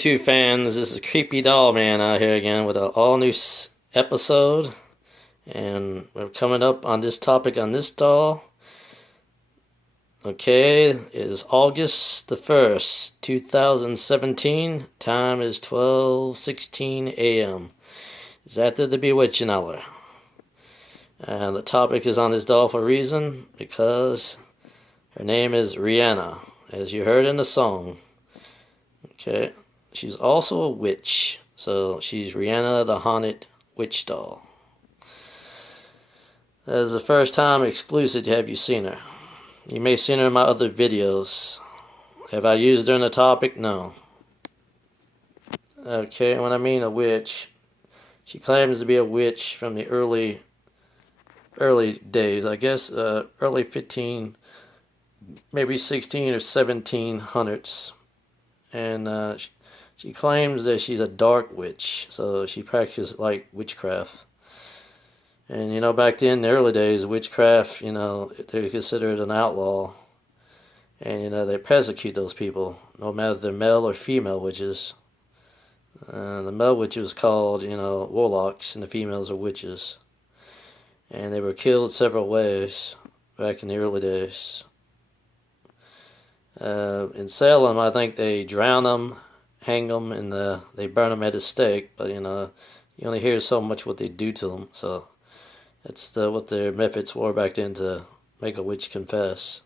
YouTube fans, this is Creepy Doll Man out here again with an all-new episode. And we're coming up on this topic on this doll. Okay, it is August the 1st, 2017. Time is 12:16 a.m. It's after the bewitching hour. And the topic is on this doll for a reason, because her name is Rihannon, as you heard in the song. Okay, she's also a witch, so she's Rihannon the Haunted Witch Doll. That is the first time exclusive have you seen her. You may have seen her in my other videos. Have I used her in the topic? No. Okay, when I mean a witch, she claims to be a witch from the early days, I guess early 15, maybe 16 or 1700s. And she claims that she's a dark witch, so she practices like witchcraft. And you know, back then in the early days, witchcraft, you know, they were considered an outlaw. And you know, they persecute those people, no matter if they're male or female witches. The male witches was called, you know, warlocks, and the females are witches. And they were killed several ways back in the early days. In Salem, I think they drown them, hang them, and they burn them at a stake. But you know, you only hear so much what they do to them. So that's what their methods were back then to make a witch confess.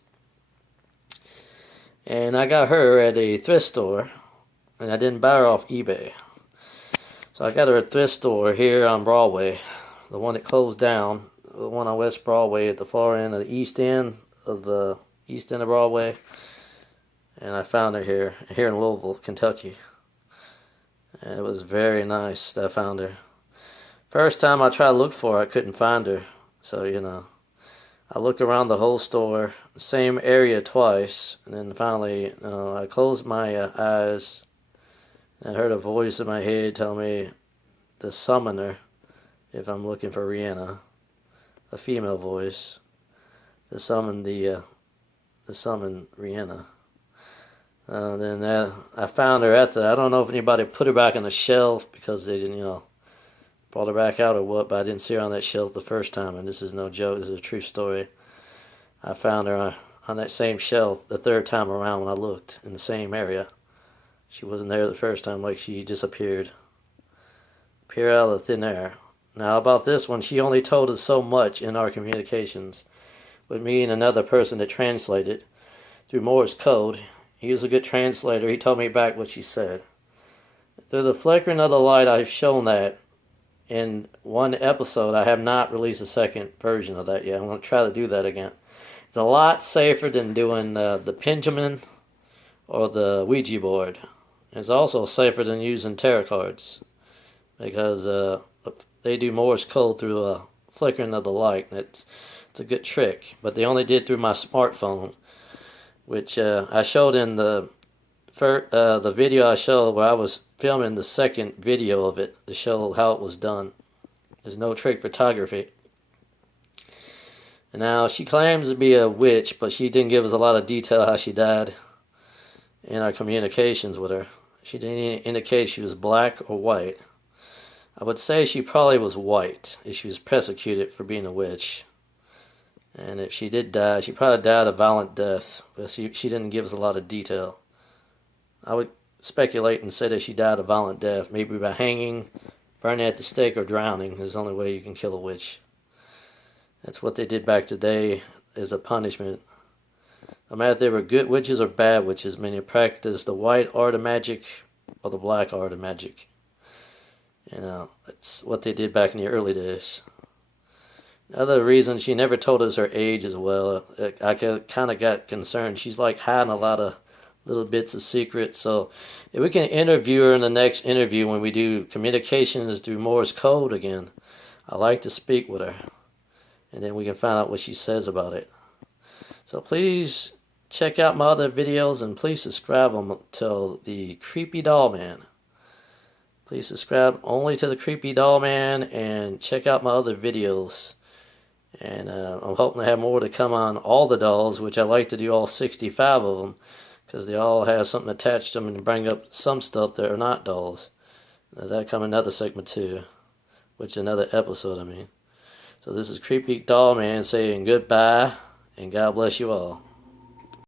And I got her at a thrift store, and I didn't buy her off eBay. So I got her at a thrift store here on Broadway, the one that closed down, the one on West Broadway at the far end of the east end of Broadway. And I found her here in Louisville, Kentucky. And it was very nice that I found her. First time I tried to look for her, I couldn't find her. So, you know, I looked around the whole store, same area twice. And then finally, I closed my eyes and I heard a voice in my head tell me to summon her if I'm looking for Rihannon. A female voice. To summon Rihannon. Then I found her I don't know if anybody put her back on the shelf because they didn't, you know, brought her back out or what, but I didn't see her on that shelf the first time, and this is no joke, this is a true story. I found her on that same shelf the third time around when I looked in the same area. She wasn't there the first time, like she disappeared. Appeared out of thin air. Now about this one, she only told us so much in our communications with me and another person that translated through Morse code. He was a good translator. He told me back what she said. Through the flickering of the light, I've shown that in one episode. I have not released a second version of that yet. I'm going to try to do that again. It's a lot safer than doing the pendulum or the Ouija board. It's also safer than using tarot cards because they do Morse code through a flickering of the light. It's a good trick, but they only did through my smartphone, which I showed in the video I showed where I was filming the second video of it to show how it was done. There's no trick photography. And now she claims to be a witch, but she didn't give us a lot of detail how she died in our communications with her. She didn't indicate she was black or white. I would say she probably was white if she was persecuted for being a witch. And if she did die, she probably died a violent death, but she didn't give us a lot of detail. I would speculate and say that she died a violent death, maybe by hanging, burning at the stake, or drowning. Is the only way you can kill a witch. That's what they did back today as a punishment. No matter if they were good witches or bad witches, meaning they practiced the white art of magic or the black art of magic. You know, that's what they did back in the early days. Another reason, she never told us her age as well. I kind of got concerned. She's like hiding a lot of little bits of secrets. So if we can interview her in the next interview when we do communications through Morse code again, I like to speak with her. And then we can find out what she says about it. So please check out my other videos and please subscribe to the Creepy Doll Man. Please subscribe only to the Creepy Doll Man and check out my other videos. And I'm hoping to have more to come on all the dolls, which I like to do all 65 of them. because they all have something attached to them and bring up some stuff that are not dolls. Now, that come another segment too, which is another episode, I mean. So this is Creepy Doll Man saying goodbye, and God bless you all.